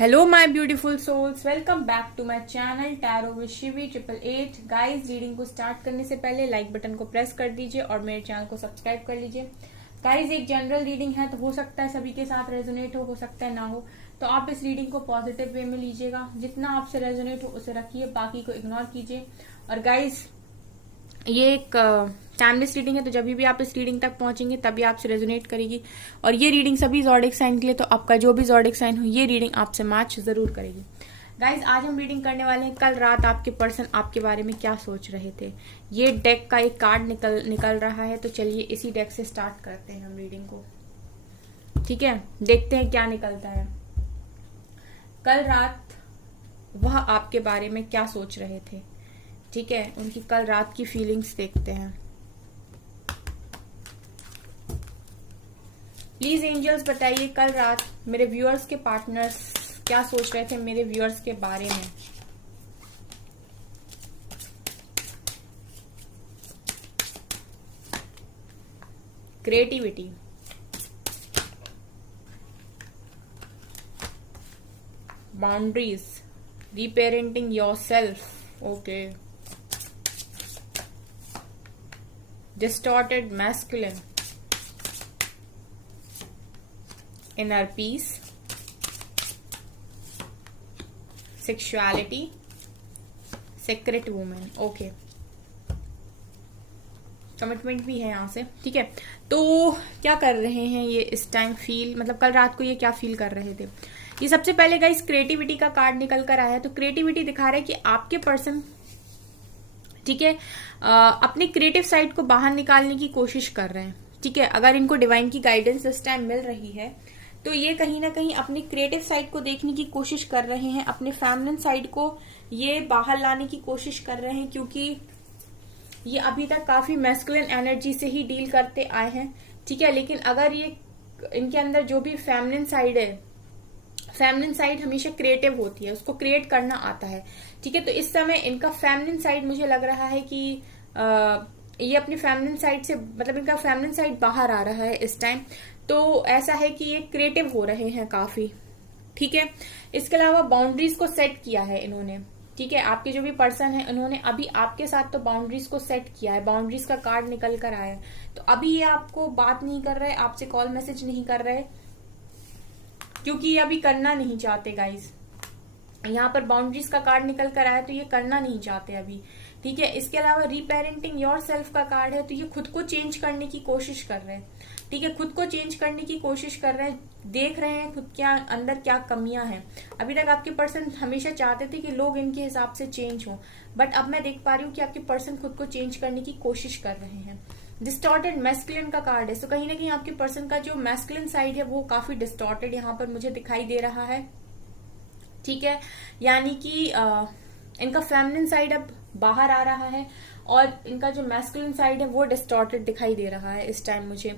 Hello my beautiful souls, welcome back to my channel tarot with Shivi 888। Guys, reading को start करने से पहले like button को press कर दीजिए और मेरे चैनल को सब्सक्राइब कर लीजिए। गाइस, एक जनरल रीडिंग है तो हो सकता है सभी के साथ रेजोनेट हो सकता है ना हो, तो आप इस रीडिंग को पॉजिटिव वे में लीजिएगा। जितना आपसे रेजोनेट हो उसे रखिए, बाकी को इग्नोर कीजिए। और गाइस, ये एक टाइमलेस रीडिंग है, तो जब भी आप इस रीडिंग तक पहुंचेंगे तभी आपसे रेजोनेट करेगी। और ये रीडिंग सभी ज़ोडिएक साइन के लिए, तो आपका जो भी ज़ोडिएक साइन हो ये रीडिंग आपसे मैच जरूर करेगी। गाइज, आज हम रीडिंग करने वाले हैं कल रात आपके पर्सन आपके बारे में क्या सोच रहे थे। ये डेक का एक कार्ड निकल रहा है, तो चलिए इसी डेक से स्टार्ट करते हैं हम रीडिंग को। ठीक है, देखते हैं क्या निकलता है। कल रात वह आपके बारे में क्या सोच रहे थे। ठीक है, उनकी कल रात की फीलिंग्स देखते हैं। प्लीज एंजल्स बताइए कल रात मेरे व्यूअर्स के पार्टनर्स क्या सोच रहे थे मेरे व्यूअर्स के बारे में। Creativity, boundaries, reparenting yourself, okay, distorted masculine, inner peace, sexuality, secret woman, okay, commitment भी है यहाँ से। ठीक है, तो क्या कर रहे हैं ये इस टाइम फील, मतलब कल रात को ये क्या फील कर रहे थे। ये सबसे पहले गाइस क्रिएटिविटी का कार्ड निकल कर आया है, तो क्रिएटिविटी दिखा रहा है कि आपके पर्सन, ठीक है, अपनी क्रिएटिव साइड को बाहर निकालने की कोशिश कर रहे हैं। ठीक है, अगर इनको डिवाइन की गाइडेंस इस टाइम मिल रही है तो ये कहीं ना कहीं अपनी क्रिएटिव साइड को देखने की कोशिश कर रहे हैं, अपने फेमिनिन साइड को ये बाहर लाने की कोशिश कर रहे हैं, क्योंकि ये अभी तक काफी मैस्कुलिन एनर्जी से ही डील करते आए हैं। ठीक है, लेकिन अगर ये इनके अंदर जो भी फेमिनिन साइड है, फेमिनिन साइड हमेशा क्रिएटिव होती है, उसको क्रिएट करना आता है। ठीक है, तो इस समय इनका फेमिनिन साइड मुझे लग रहा है कि ये अपनी फेमिनिन साइड से, मतलब इनका फेमिनिन साइड बाहर आ रहा है इस टाइम। तो ऐसा है कि ये क्रिएटिव हो रहे हैं काफी। ठीक है, इसके अलावा बाउंड्रीज को सेट किया है इन्होंने। ठीक है, आपके जो भी पर्सन है उन्होंने अभी आपके साथ तो बाउंड्रीज को सेट किया है, बाउंड्रीज का कार्ड निकल कर आया है। तो अभी ये आपको बात नहीं कर रहे, आपसे कॉल मैसेज नहीं कर रहे, क्योंकि ये अभी करना नहीं चाहते गाइस। यहाँ पर बाउंड्रीज का कार्ड निकल कर आया, तो ये करना नहीं चाहते अभी। ठीक है, इसके अलावा रीपेरेंटिंग योर सेल्फ का कार्ड है, तो ये खुद को चेंज करने की कोशिश कर रहे हैं। ठीक है, खुद को चेंज करने की कोशिश कर रहे हैं, देख रहे हैं खुद के अंदर क्या कमियां हैं। अभी तक आपके पर्सन हमेशा चाहते थे कि लोग इनके हिसाब से चेंज हो, बट अब मैं देख पा रही हूँ कि आपके पर्सन खुद को चेंज करने की कोशिश कर रहे हैं। डिस्टॉर्टेड मैस्कुलिन का कार्ड है, तो कहीं ना कहीं आपके पर्सन का जो मैस्कुलिन साइड है वो काफी डिस्टॉर्टेड यहाँ पर मुझे दिखाई दे रहा है। ठीक है, यानी कि इनका फेमिनिन साइड अब बाहर आ रहा है और इनका जो मैस्कुलिन साइड है वो डिस्टॉर्टेड दिखाई दे रहा है इस टाइम मुझे।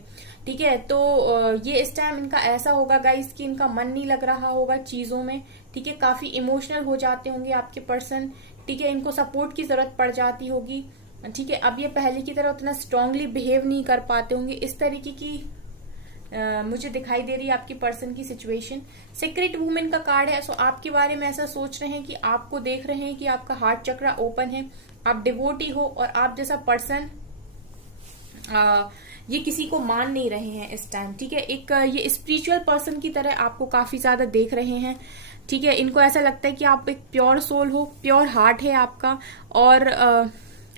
ठीक है, तो ये इस टाइम इनका ऐसा होगा गाइस कि इनका मन नहीं लग रहा होगा चीजों में। ठीक है, काफी इमोशनल हो जाते होंगे आपके पर्सन। ठीक है, इनको सपोर्ट की जरूरत पड़ जाती होगी। ठीक है, अब ये पहले की तरह उतना स्ट्रांगली बिहेव नहीं कर पाते होंगे, इस तरीके की मुझे दिखाई दे रही है आपकी पर्सन की सिचुएशन। सीक्रेट वुमेन का कार्ड है, सो आपके बारे में ऐसा सोच रहे हैं कि आपको देख रहे हैं कि आपका हार्ट चक्रा ओपन है, आप डिवोटी हो और आप जैसा पर्सन ये किसी को मान नहीं रहे हैं इस टाइम। ठीक है, एक ये स्पिरिचुअल पर्सन की तरह आपको काफी ज्यादा देख रहे हैं। ठीक है, इनको ऐसा लगता है कि आप एक प्योर सोल हो, प्योर हार्ट है आपका, और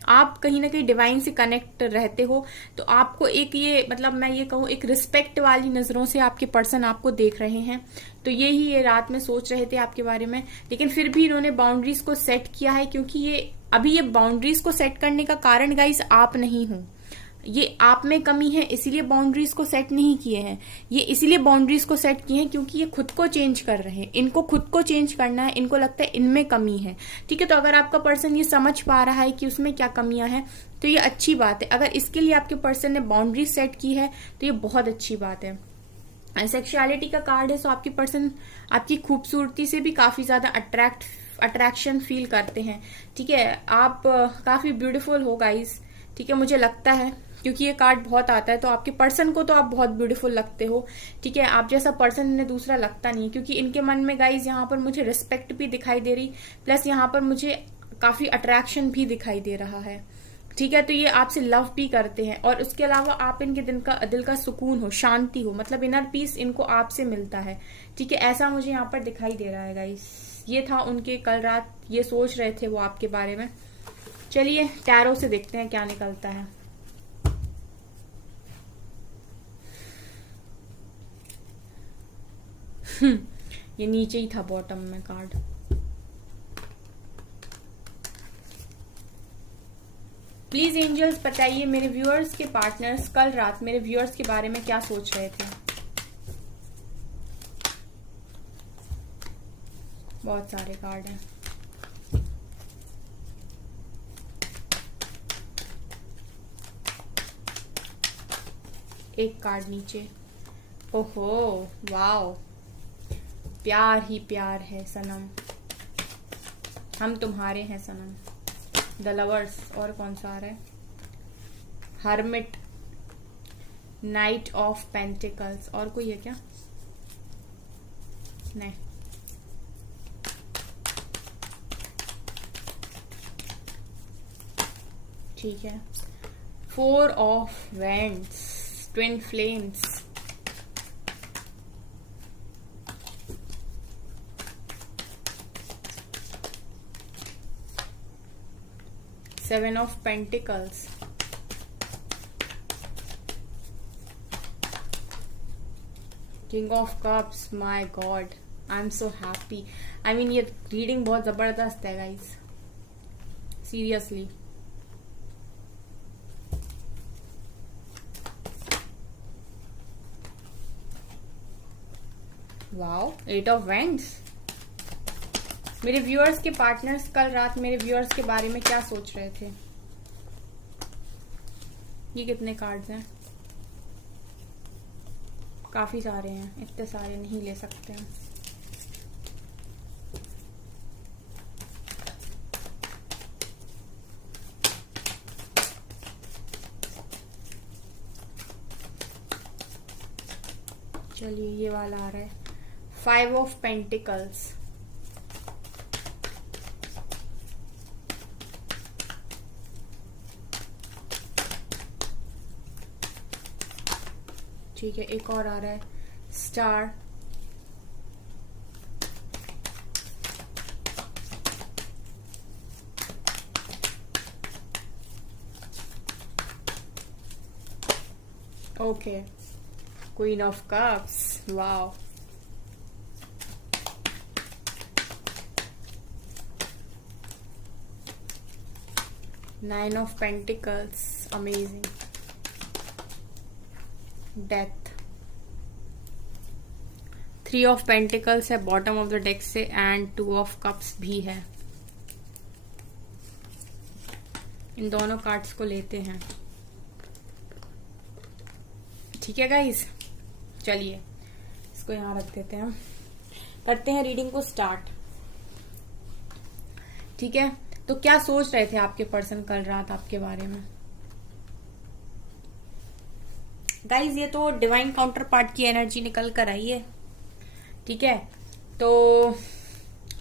आप कहीं ना कहीं डिवाइन से कनेक्ट रहते हो। तो आपको एक ये, मतलब मैं ये कहूँ, एक रिस्पेक्ट वाली नजरों से आपके पर्सन आपको देख रहे हैं। तो यही ये रात में सोच रहे थे आपके बारे में, लेकिन फिर भी इन्होंने बाउंड्रीज को सेट किया है, क्योंकि ये अभी ये बाउंड्रीज को सेट करने का कारण गाइस आप नहीं हो, ये आप में कमी है, इसीलिए बाउंड्रीज को सेट नहीं किए हैं। ये इसीलिए बाउंड्रीज को सेट किए हैं क्योंकि ये खुद को चेंज कर रहे हैं, इनको खुद को चेंज करना है, इनको लगता है इनमें कमी है। ठीक है, तो अगर आपका पर्सन ये समझ पा रहा है कि उसमें क्या कमियां हैं तो ये अच्छी बात है। अगर इसके लिए आपके पर्सन ने बाउंड्रीज सेट की है तो ये बहुत अच्छी बात है। सेक्सुअलिटी का कार्ड है, सो आपके पर्सन आपकी खूबसूरती से भी काफी ज्यादा अट्रैक्शन फील करते हैं। ठीक है, आप काफी ब्यूटीफुल हो गाइस। ठीक है, मुझे लगता है क्योंकि ये कार्ड बहुत आता है। तो आपके पर्सन को तो आप बहुत ब्यूटीफुल लगते हो, ठीक है, आप जैसा पर्सन इन्हें दूसरा लगता नहीं, क्योंकि इनके मन में गाइज यहाँ पर मुझे रिस्पेक्ट भी दिखाई दे रही, प्लस यहाँ पर मुझे काफी अट्रैक्शन भी दिखाई दे रहा है, ठीक है। तो ये आपसे लव भी करते हैं, और उसके अलावा आप इनके दिल का सुकून हो, शांति हो, मतलब इनर पीस इनको आपसे मिलता है, ठीक है, ऐसा मुझे यहाँ पर दिखाई दे रहा है गाइस। ये था उनके कल रात ये सोच रहे थे वो आपके बारे में। चलिए टैरो से देखते हैं क्या निकलता है। ये नीचे ही था बॉटम में कार्ड। प्लीज एंजल्स बताइए मेरे व्यूअर्स के पार्टनर्स कल रात मेरे व्यूअर्स के बारे में क्या सोच रहे थे। बहुत सारे कार्ड हैं। एक कार्ड नीचे। ओहो वाओ, प्यार ही प्यार है सनम, हम तुम्हारे हैं सनम। द लवर्स, और कौन सा आ रहा है? हर्मिट, नाइट ऑफ पेंटिकल्स, और कोई है क्या? नहीं। ठीक है, 4 of vents, twin flames, Seven of Pentacles, King of Cups, my God, I'm so happy. I mean, ये रीडिंग बहुत जबरदस्त है guys, seriously. Wow, 8 of Wands। मेरे व्यूअर्स के पार्टनर्स कल रात मेरे व्यूअर्स के बारे में क्या सोच रहे थे। ये कितने कार्ड्स हैं? काफी सारे हैं, इतने सारे नहीं ले सकते हैं। चलिए ये वाला आ रहा है, 5 ऑफ पेंटिकल्स, ठीक है। एक और आ रहा है, star, okay, queen of cups, wow, nine of pentacles, amazing, death, 3 of pentacles है बॉटम ऑफ द डेक से, एंड 2 ऑफ कप्स भी है। इन दोनों कार्ड्स को लेते हैं, ठीक है गाइस। चलिए इसको यहां रख देते हैं, करते हैं रीडिंग को स्टार्ट, ठीक है। तो क्या सोच रहे थे आपके पर्सन कल रात आपके बारे में गाइज? ये तो डिवाइन काउंटर पार्ट की एनर्जी निकल कर आई है, ठीक है। तो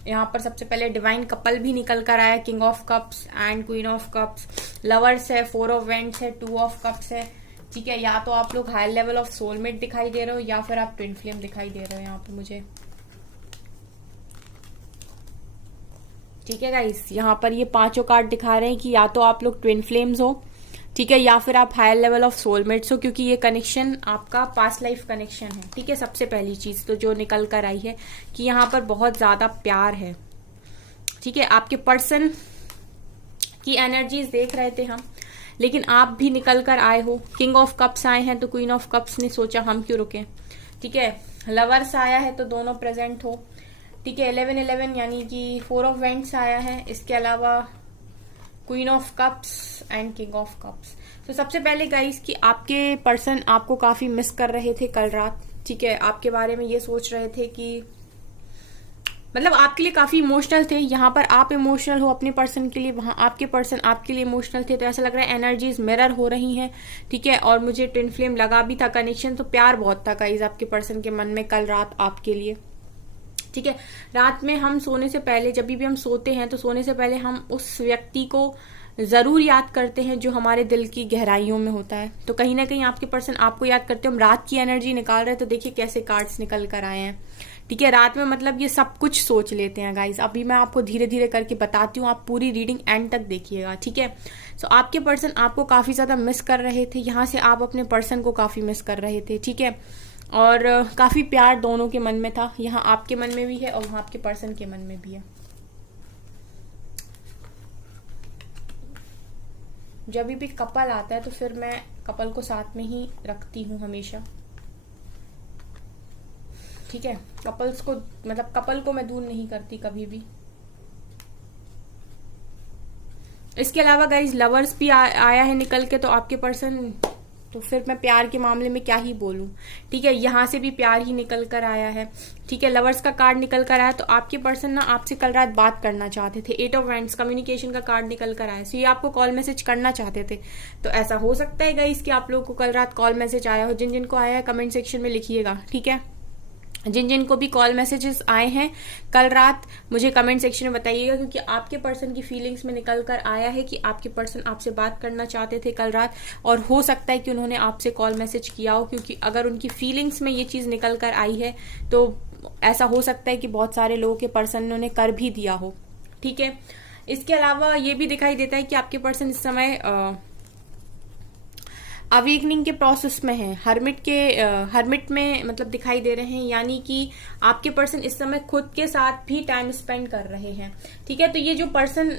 यहाँ पर सबसे पहले डिवाइन कपल भी निकल कर आया, king of cups and queen of cups, lovers है, 4 ऑफ वेंट्स है, 2 ऑफ कप्स है, ठीक है। या तो आप लोग हाई लेवल ऑफ सोलमेट दिखाई दे रहे हो, या फिर आप ट्विन फ्लेम दिखाई दे रहे हो यहाँ पे मुझे, ठीक है गाइस। यहाँ पर ये 5 कार्ड दिखा रहे हैं कि या तो आप लोग ट्विन फ्लेम्स हो, ठीक है, या फिर आप हायर लेवल ऑफ सोलमेट्स हो, क्योंकि ये कनेक्शन आपका पास्ट लाइफ कनेक्शन है, ठीक है। सबसे पहली चीज तो जो निकल कर आई है कि यहाँ पर बहुत ज्यादा प्यार है, ठीक है। आपके पर्सन की एनर्जीज देख रहे थे हम, लेकिन आप भी निकल कर आए हो। किंग ऑफ कप्स आए हैं तो क्वीन ऑफ कप्स ने सोचा हम क्यों रुके, ठीक है। लवर्स आया है तो दोनों प्रेजेंट हो, ठीक है। 11-11 यानी कि 4 ऑफ वेंट्स आया है, इसके अलावा queen of cups and king of cups. तो सबसे पहले गाइस कि आपके पर्सन आपको काफी मिस कर रहे थे कल रात, ठीक है। आपके बारे में ये सोच रहे थे कि मतलब आपके लिए काफी इमोशनल थे। यहाँ पर आप इमोशनल हो अपने पर्सन के लिए, वहां आपके पर्सन आपके लिए इमोशनल थे। तो ऐसा लग रहा है एनर्जीज मिरर हो रही हैं, ठीक है। और मुझे ट्विन फ्लेम लगा भी था कनेक्शन, तो प्यार बहुत था गाइस आपके पर्सन के मन में कल रात आपके लिए, ठीक है। रात में हम सोने से पहले, जब भी हम सोते हैं तो सोने से पहले हम उस व्यक्ति को जरूर याद करते हैं जो हमारे दिल की गहराइयों में होता है। तो कहीं ना कहीं आपके पर्सन आपको याद करते हैं। हम रात की एनर्जी निकाल रहे हैं तो देखिए कैसे कार्ड्स निकल कर आए हैं, ठीक है। रात में मतलब ये सब कुछ सोच लेते हैं गाइस। अभी मैं आपको धीरे धीरे करके बताती हूँ, आप पूरी रीडिंग एंड तक देखिएगा, ठीक है। सो आपके पर्सन आपको काफी ज्यादा मिस कर रहे थे, यहाँ से आप अपने पर्सन को काफी मिस कर रहे थे, ठीक है। और काफी प्यार दोनों के मन में था, यहाँ आपके मन में भी है और वहां आपके पर्सन के मन में भी है। जब भी कपल आता है तो फिर मैं कपल को साथ में ही रखती हूँ हमेशा, ठीक है। कपल्स को मतलब कपल को मैं दूर नहीं करती कभी भी। इसके अलावा गाइज लवर्स भी आया है निकल के, तो आपके पर्सन, तो फिर मैं प्यार के मामले में क्या ही बोलूं, ठीक है। यहां से भी प्यार ही निकल कर आया है, ठीक है। लवर्स का कार्ड निकल कर आया, तो आपके पर्सन ना आपसे कल रात बात करना चाहते थे। 8 ऑफ वैंड्स कम्युनिकेशन का कार्ड निकल कर आया, सो ये आपको कॉल मैसेज करना चाहते थे। तो ऐसा हो सकता है गाइस कि आप लोगों को कल रात कॉल मैसेज आया हो। जिन जिन को आया है कमेंट सेक्शन में लिखिएगा, ठीक है। जिन जिन को भी कॉल मैसेजेस आए हैं कल रात मुझे कमेंट सेक्शन में बताइएगा, क्योंकि आपके पर्सन की फीलिंग्स में निकल कर आया है कि आपके पर्सन आपसे बात करना चाहते थे कल रात, और हो सकता है कि उन्होंने आपसे कॉल मैसेज किया हो, क्योंकि अगर उनकी फीलिंग्स में ये चीज निकल कर आई है तो ऐसा हो सकता है कि बहुत सारे लोगों के पर्सन ने उन्हें कर भी दिया हो, ठीक है। इसके अलावा ये भी दिखाई देता है कि आपके पर्सन इस समय अवेकनिंग के प्रोसेस में है, हर्मिट में मतलब दिखाई दे रहे हैं, यानी कि आपके पर्सन इस समय खुद के साथ भी टाइम स्पेंड कर रहे हैं, ठीक है। तो ये जो पर्सन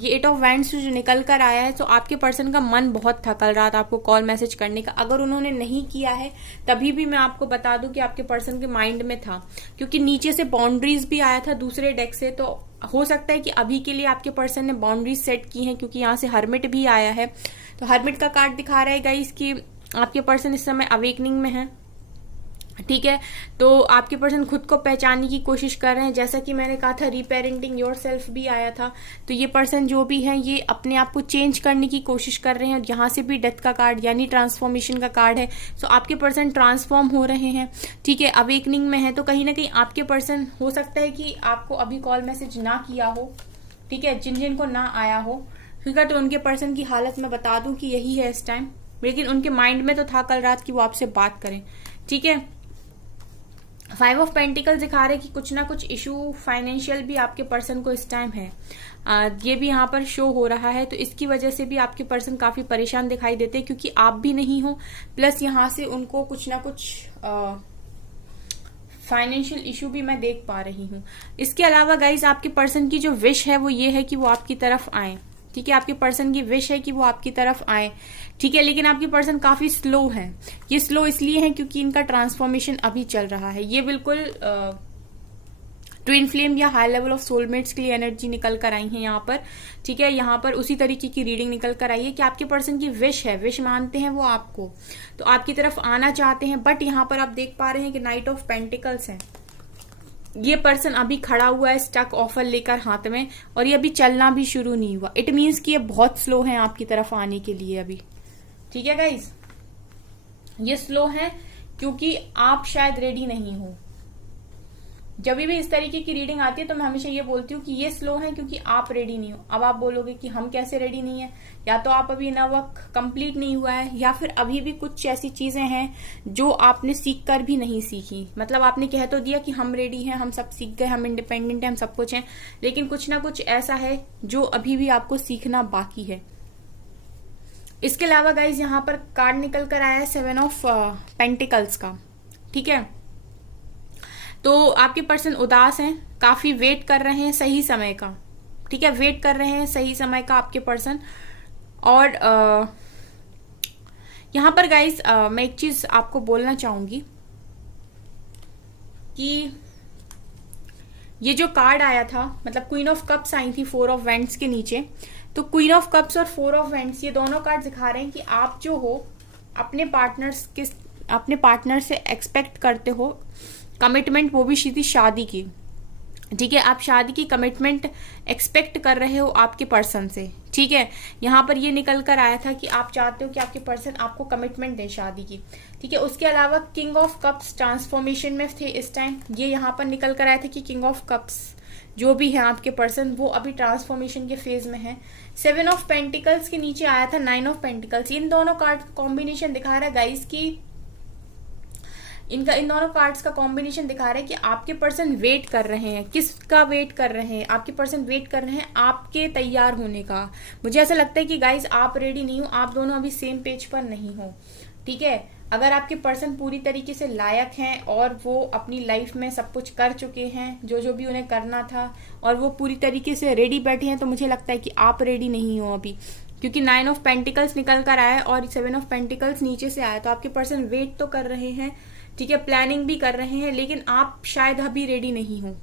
ये 8 ऑफ वैंड्स जो निकल कर आया है, तो आपके पर्सन का मन बहुत था कल रात आपको कॉल मैसेज करने का। अगर उन्होंने नहीं किया है तभी भी मैं आपको बता दूं कि आपके पर्सन के माइंड में था, क्योंकि नीचे से बाउंड्रीज भी आया था दूसरे डेक से। तो हो सकता है कि अभी के लिए आपके पर्सन ने बाउंड्रीज सेट की हैं, क्योंकि यहाँ से हर्मिट भी आया है। तो हर्मिट का कार्ड दिखा रहा है गाइस कि आपके पर्सन इस समय अवेकनिंग में है, ठीक है। तो आपके पर्सन खुद को पहचानने की कोशिश कर रहे हैं। जैसा कि मैंने कहा था रीपेरेंटिंग योरसेल्फ भी आया था, तो ये पर्सन जो भी है ये अपने आप को चेंज करने की कोशिश कर रहे हैं। और यहाँ से भी डेथ का कार्ड यानी ट्रांसफॉर्मेशन का कार्ड है। सो आपके पर्सन ट्रांसफॉर्म हो रहे हैं, ठीक है, अवेकनिंग में है। तो कहीं ना कहीं आपके पर्सन, हो सकता है कि आपको अभी कॉल मैसेज ना किया हो, ठीक है, जिन जिन को ना आया हो, ठीक है। तो उनके पर्सन की हालत मैं बता दूं कि यही है इस टाइम, लेकिन उनके माइंड में तो था कल रात की वो आपसे बात करें, ठीक है। 5 ऑफ पेंटिकल दिखा रहे कि कुछ ना कुछ इशू फाइनेंशियल भी आपके पर्सन को इस टाइम है, ये भी यहाँ पर शो हो रहा है। तो इसकी वजह से भी आपके पर्सन काफी परेशान दिखाई देते हैं, क्योंकि आप भी नहीं हो, प्लस यहाँ से उनको कुछ ना कुछ फाइनेंशियल इशू भी मैं देख पा रही हूँ। इसके अलावा गाइज आपके पर्सन की जो विश है वो ये है कि वो आपकी तरफ आए, ठीक है। आपके पर्सन की विश है कि वो आपकी तरफ आए, ठीक है। लेकिन आपके पर्सन काफी स्लो है। ये स्लो इसलिए है क्योंकि इनका ट्रांसफॉर्मेशन अभी चल रहा है। ये बिल्कुल ट्विन फ्लेम या हाई लेवल ऑफ सोलमेट्स के लिए एनर्जी निकल कर आई है यहाँ पर, ठीक है। यहाँ पर उसी तरीके की रीडिंग निकल कर आई है कि आपके पर्सन की विश है, विश मानते हैं वो आपको, तो आपकी तरफ आना चाहते हैं। बट यहाँ पर आप देख पा रहे हैं कि नाइट ऑफ पेंटिकल्स है। ये पर्सन अभी खड़ा हुआ है स्टक ऑफर लेकर हाथ में, और ये अभी चलना भी शुरू नहीं हुआ। इट मीन्स कि ये बहुत स्लो है आपकी तरफ आने के लिए अभी, ठीक है गाइस। ये स्लो है क्योंकि आप शायद रेडी नहीं हो। जब भी इस तरीके की रीडिंग आती है तो मैं हमेशा ये बोलती हूँ कि ये स्लो है क्योंकि आप रेडी नहीं हो। अब आप बोलोगे कि हम कैसे रेडी नहीं है, या तो आप अभी ना वर्क कंप्लीट नहीं हुआ है, या फिर अभी भी कुछ ऐसी चीजें हैं जो आपने सीख कर भी नहीं सीखी। मतलब आपने कह तो दिया कि हम रेडी हैं, हम सब सीख गए, हम इंडिपेंडेंट हैं, हम सब कुछ हैं, लेकिन कुछ ना कुछ ऐसा है जो अभी भी आपको सीखना बाकी है। इसके अलावा गाइज यहाँ पर कार्ड निकल कर आया है 7 ऑफ पेंटिकल्स का, ठीक है। तो आपके पर्सन उदास हैं, काफी वेट कर रहे हैं सही समय का, ठीक है, वेट कर रहे हैं सही समय का आपके पर्सन। और यहां पर गाइस मैं एक चीज आपको बोलना चाहूंगी कि ये जो कार्ड आया था, मतलब क्वीन ऑफ कप्स आई थी 4 ऑफ वैंड्स के नीचे, तो क्वीन ऑफ कप्स और 4 ऑफ वैंड्स ये दोनों कार्ड दिखा रहे हैं कि आप जो हो अपने पार्टनर से एक्सपेक्ट करते हो कमिटमेंट, वो भी सीधी शादी की। ठीक है, आप शादी की कमिटमेंट एक्सपेक्ट कर रहे हो आपके पर्सन से। ठीक है, यहाँ पर ये निकल कर आया था कि आप चाहते हो कि आपके पर्सन आपको कमिटमेंट दे शादी की। ठीक है, उसके अलावा किंग ऑफ कप्स ट्रांसफॉर्मेशन में थे इस टाइम। ये यहाँ पर निकल कर आया था कि किंग ऑफ कप्स जो भी है आपके पर्सन वो अभी ट्रांसफॉर्मेशन के फेज में है। 7 ऑफ पेंटिकल्स के नीचे आया था 9 ऑफ पेंटिकल्स। इन दोनों कार्ड कॉम्बिनेशन दिखा रहा है गाइस की इन दोनों कार्ड्स का कॉम्बिनेशन दिखा रहा है कि आपके पर्सन वेट कर रहे हैं। किसका वेट कर रहे हैं? आपके पर्सन वेट कर रहे हैं आपके तैयार होने का। मुझे ऐसा लगता है कि गाइस आप रेडी नहीं हो, आप दोनों अभी सेम पेज पर नहीं हो। ठीक है, अगर आपके पर्सन पूरी तरीके से लायक हैं और वो अपनी लाइफ में सब कुछ कर चुके हैं जो भी उन्हें करना था और वो पूरी तरीके से रेडी बैठे हैं, तो मुझे लगता है कि आप रेडी नहीं हो अभी, क्योंकि 9 ऑफ पेंटिकल्स निकल कर आया है और 7 ऑफ पेंटिकल्स नीचे से आया। तो आपके पर्सन वेट तो कर रहे हैं, ठीक है, प्लानिंग भी कर रहे हैं, लेकिन आप शायद अभी रेडी नहीं हो।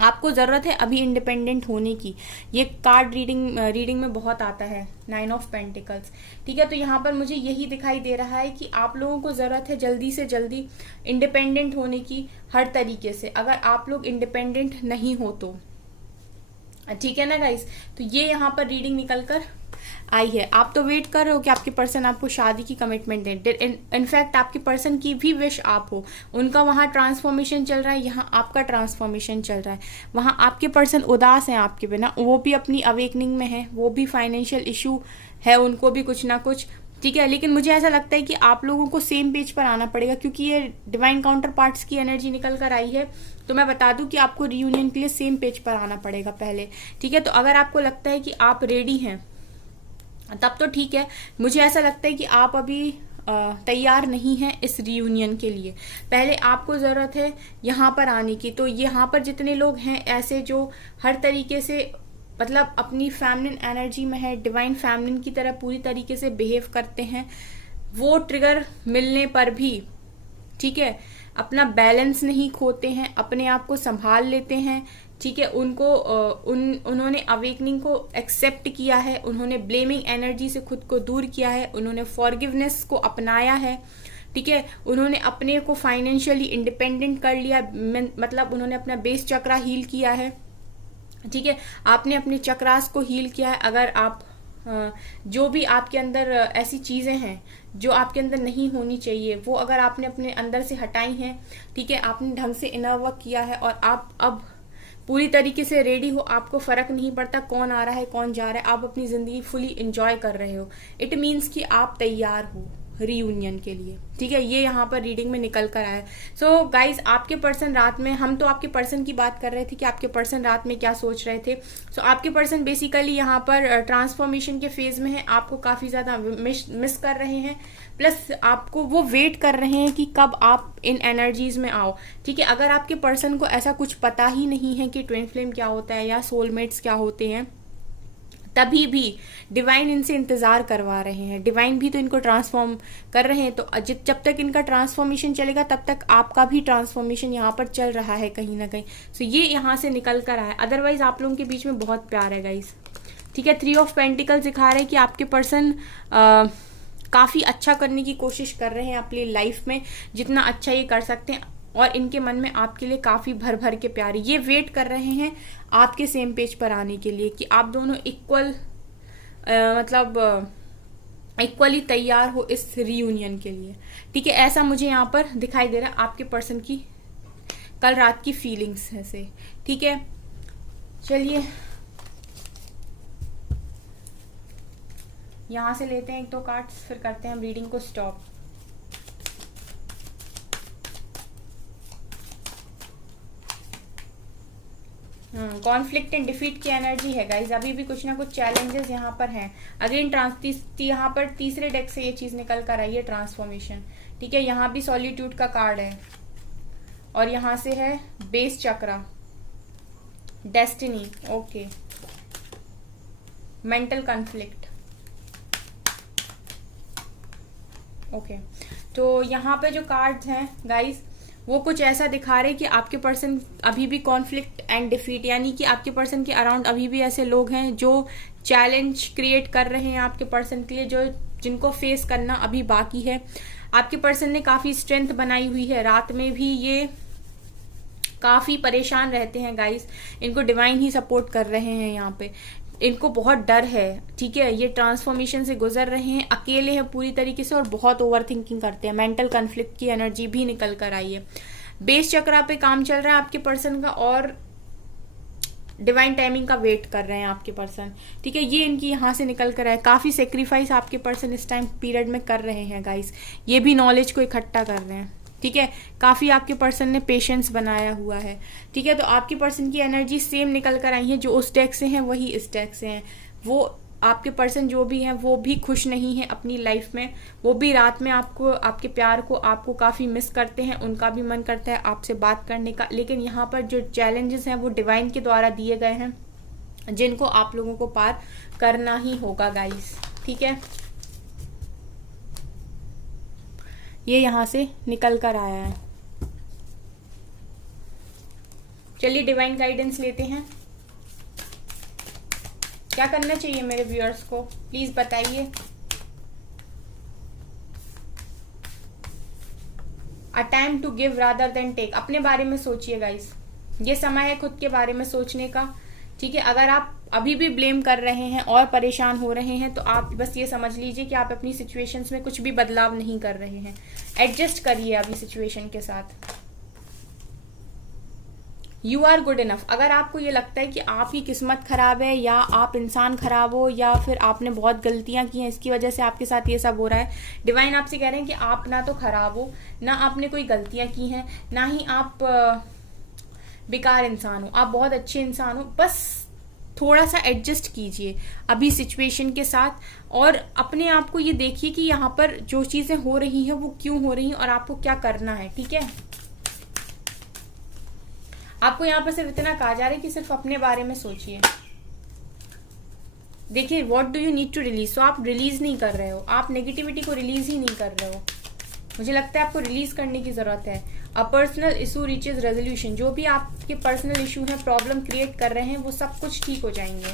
आपको जरूरत है अभी इंडिपेंडेंट होने की। ये कार्ड रीडिंग में बहुत आता है 9 ऑफ पेंटिकल्स। ठीक है, तो यहाँ पर मुझे यही दिखाई दे रहा है कि आप लोगों को जरूरत है जल्दी से जल्दी इंडिपेंडेंट होने की हर तरीके से। अगर आप लोग इंडिपेंडेंट नहीं हो तो ठीक है ना गाइस, तो ये यहाँ पर रीडिंग निकल कर आई है। आप तो वेट कर रहे हो कि आपके पर्सन आपको शादी की कमिटमेंट दे। इनफैक्ट आपके पर्सन की भी विश आप हो। उनका वहाँ ट्रांसफॉर्मेशन चल रहा है, यहाँ आपका ट्रांसफॉर्मेशन चल रहा है। वहाँ आपके पर्सन उदास हैं आपके बिना, वो भी अपनी अवेकनिंग में है, वो भी फाइनेंशियल इशू है उनको भी कुछ ना कुछ। ठीक है, लेकिन मुझे ऐसा लगता है कि आप लोगों को सेम पेज पर आना पड़ेगा, क्योंकि ये डिवाइन काउंटर पार्ट्स की एनर्जी निकल कर आई है। तो मैं बता दूं कि आपको रियूनियन के लिए सेम पेज पर आना पड़ेगा पहले। ठीक है, तो अगर आपको लगता है कि आप रेडी हैं तब तो ठीक है। मुझे ऐसा लगता है कि आप अभी तैयार नहीं हैं इस रियूनियन के लिए। पहले आपको ज़रूरत है यहाँ पर आने की। तो यहाँ पर जितने लोग हैं ऐसे जो हर तरीके से मतलब अपनी फेमिनिन एनर्जी में है, डिवाइन फेमिनिन की तरह पूरी तरीके से बिहेव करते हैं, वो ट्रिगर मिलने पर भी ठीक है अपना बैलेंस नहीं खोते हैं, अपने आप को संभाल लेते हैं। ठीक है, उन्होंने अवेकनिंग को एक्सेप्ट किया है, उन्होंने ब्लेमिंग एनर्जी से खुद को दूर किया है, उन्होंने फॉरगिवनेस को अपनाया है। ठीक है, उन्होंने अपने को फाइनेंशियली इंडिपेंडेंट कर लिया, मतलब उन्होंने अपना बेस चक्रा हील किया है। ठीक है, आपने अपने चक्रास को हील किया है। अगर आप जो भी आपके अंदर ऐसी चीजें हैं जो आपके अंदर नहीं होनी चाहिए, वो अगर आपने अपने अंदर से हटाई हैं, ठीक है, आपने ढंग से इनर वर्क किया है और आप अब पूरी तरीके से रेडी हो। आपको फर्क नहीं पड़ता कौन आ रहा है कौन जा रहा है, आप अपनी जिंदगी फुली एंजॉय कर रहे हो। इट मीन्स कि आप तैयार हो रीयूनियन के लिए। ठीक है, ये यहाँ पर रीडिंग में निकल कर आया। सो गाइज, आपके पर्सन रात में, हम तो आपके पर्सन की बात कर रहे थे कि आपके पर्सन रात में क्या सोच रहे थे। सो आपके पर्सन बेसिकली यहाँ पर ट्रांसफॉर्मेशन के फेज में है, आपको काफी ज्यादा मिस कर रहे हैं, प्लस आपको वो वेट कर रहे हैं कि कब आप इन एनर्जीज में आओ। ठीक है, अगर आपके पर्सन को ऐसा कुछ पता ही नहीं है कि ट्विन फ्लेम क्या होता है या सोलमेट्स क्या होते हैं, तभी भी डिवाइन इनसे इंतजार करवा रहे हैं। डिवाइन भी तो इनको ट्रांसफॉर्म कर रहे हैं। तो जब तक इनका ट्रांसफॉर्मेशन चलेगा तब तक आपका भी ट्रांसफॉर्मेशन यहाँ पर चल रहा है कहीं ना कहीं। सो ये यहाँ से निकल कर आया। अदरवाइज आप लोगों के बीच में बहुत प्यार है गाइस। ठीक है, 3 ऑफ पेंटिकल्स दिखा रहे हैं कि आपके पर्सन काफी अच्छा करने की कोशिश कर रहे हैं अपनी लाइफ में, जितना अच्छा ये कर सकते हैं, और इनके मन में आपके लिए काफी भर भर के प्यार है। ये वेट कर रहे हैं आपके सेम पेज पर आने के लिए कि आप दोनों इक्वली तैयार हो इस रियूनियन के लिए। ठीक है, ऐसा मुझे यहाँ पर दिखाई दे रहा है आपके पर्सन की कल रात की फीलिंग्स है से। ठीक है, चलिए यहां से लेते हैं 1-2 कार्ड्स, फिर करते हैं हम रीडिंग को स्टॉप। कॉन्फ्लिक्ट एंड डिफीट की एनर्जी है गाइज। अभी भी कुछ ना कुछ चैलेंजेस यहाँ पर हैं। अगेन यहाँ पर तीसरे डेक से ये चीज निकल कर आई है, ट्रांसफॉर्मेशन। ठीक है, यहाँ भी सॉलिट्यूड का कार्ड है और यहाँ से है base chakra, destiny, okay, mental conflict, okay. तो यहाँ पे जो कार्ड्स हैं गाइज वो कुछ ऐसा दिखा रहे कि आपके पर्सन अभी भी कॉन्फ्लिक्ट एंड डिफीट, यानी कि आपके पर्सन के अराउंड अभी भी ऐसे लोग हैं जो चैलेंज क्रिएट कर रहे हैं आपके पर्सन के लिए, जो जिनको फेस करना अभी बाकी है। आपके पर्सन ने काफी स्ट्रेंथ बनाई हुई है, रात में भी ये काफी परेशान रहते हैं गाइस, इनको डिवाइन ही सपोर्ट कर रहे हैं यहाँ पे। इनको बहुत डर है, ठीक है, ये ट्रांसफॉर्मेशन से गुजर रहे हैं, अकेले हैं पूरी तरीके से और बहुत ओवर थिंकिंग करते हैं। मेंटल कन्फ्लिक्ट की एनर्जी भी निकल कर आई है। बेस चक्रा पे काम चल रहा है आपके पर्सन का और डिवाइन टाइमिंग का वेट कर रहे हैं आपके पर्सन, ठीक है। ये इनकी यहाँ से निकल कर आए। काफी सेक्रीफाइस आपके पर्सन इस टाइम पीरियड में कर रहे हैं गाइस। ये भी नॉलेज को इकट्ठा कर रहे हैं, ठीक है। काफी आपके पर्सन ने पेशेंस बनाया हुआ है, ठीक है। तो आपके पर्सन की एनर्जी सेम निकल कर आई है, जो उस डेक से हैं वही इस डेक से हैं। वो आपके पर्सन जो भी हैं वो भी खुश नहीं है अपनी लाइफ में, वो भी रात में आपको, आपके प्यार को, आपको काफी मिस करते हैं। उनका भी मन करता है आपसे बात करने का, लेकिन यहाँ पर जो चैलेंजेस हैं वो डिवाइन के द्वारा दिए गए हैं, जिनको आप लोगों को पार करना ही होगा गाइस, ठीक है। ये यहाँ से निकल कर आया है। चलिए डिवाइन गाइडेंस लेते हैं। क्या करना चाहिए मेरे व्यूअर्स को, प्लीज बताइए। A time to give rather than take. अपने बारे में सोचिए गाइस, ये समय है खुद के बारे में सोचने का, ठीक है। अगर आप अभी भी ब्लेम कर रहे हैं और परेशान हो रहे हैं तो आप बस ये समझ लीजिए कि आप अपनी सिचुएशंस में कुछ भी बदलाव नहीं कर रहे हैं। एडजस्ट करिए अभी सिचुएशन के साथ। You are good enough. अगर आपको ये लगता है कि आपकी किस्मत खराब है या आप इंसान खराब हो या फिर आपने बहुत गलतियां की हैं, इसकी वजह से आपके साथ ये सब हो रहा है, डिवाइन आपसे कह रहे हैं कि आप ना तो खराब हो, ना आपने कोई गलतियां की हैं, ना ही आप बेकार इंसान हो, आप बहुत अच्छे इंसान हो। बस थोड़ा सा एडजस्ट कीजिए अभी सिचुएशन के साथ और अपने आप को ये देखिए कि यहाँ पर जो चीजें हो रही हैं वो क्यों हो रही हैं और आपको क्या करना है, ठीक है। आपको यहाँ पर सिर्फ इतना कहा जा रहा है कि सिर्फ अपने बारे में सोचिए। देखिए what do you need to release. तो आप रिलीज नहीं कर रहे हो, आप नेगेटिविटी को रिलीज ही नहीं कर रहे हो। मुझे लगता है आपको रिलीज करने की जरूरत है। A personal issue reaches resolution. जो भी आपके पर्सनल इशू है, प्रॉब्लम क्रिएट कर रहे हैं, वो सब कुछ ठीक हो जाएंगे।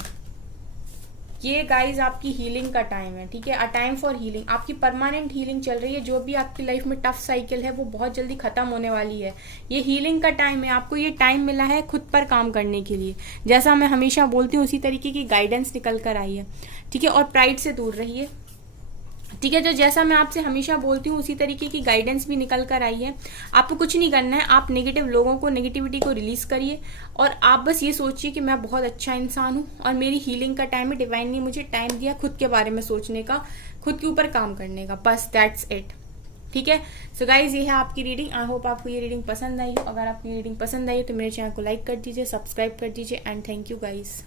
ये गाइज आपकी हीलिंग का टाइम है, ठीक है। A time for healing. आपकी परमानेंट हीलिंग चल रही है। जो भी आपकी लाइफ में टफ साइकिल है वो बहुत जल्दी खत्म होने वाली है। ये हीलिंग का टाइम है। आपको ये टाइम मिला है खुद पर काम करने के लिए। जैसा मैं हमेशा बोलती हूँ उसी तरीके की गाइडेंस निकल कर आई है, ठीक है। और प्राइड से दूर रहिए, ठीक है। जो जैसा मैं आपसे हमेशा बोलती हूँ उसी तरीके की गाइडेंस भी निकल कर आई है। आपको कुछ नहीं करना है। आप नेगेटिव लोगों को, नेगेटिविटी को रिलीज करिए और आप बस ये सोचिए कि मैं बहुत अच्छा इंसान हूँ और मेरी हीलिंग का टाइम है। डिवाइन ने मुझे टाइम दिया खुद के बारे में सोचने का, खुद के ऊपर काम करने का, बस दैट्स इट, ठीक है। सो गाइज ये है आपकी रीडिंग। आई होप आपको ये रीडिंग पसंद आई हो। अगर आपको ये रीडिंग पसंद आई हो तो मेरे चैनल को लाइक कर दीजिए, सब्सक्राइब कर दीजिए एंड थैंक यू गाइज।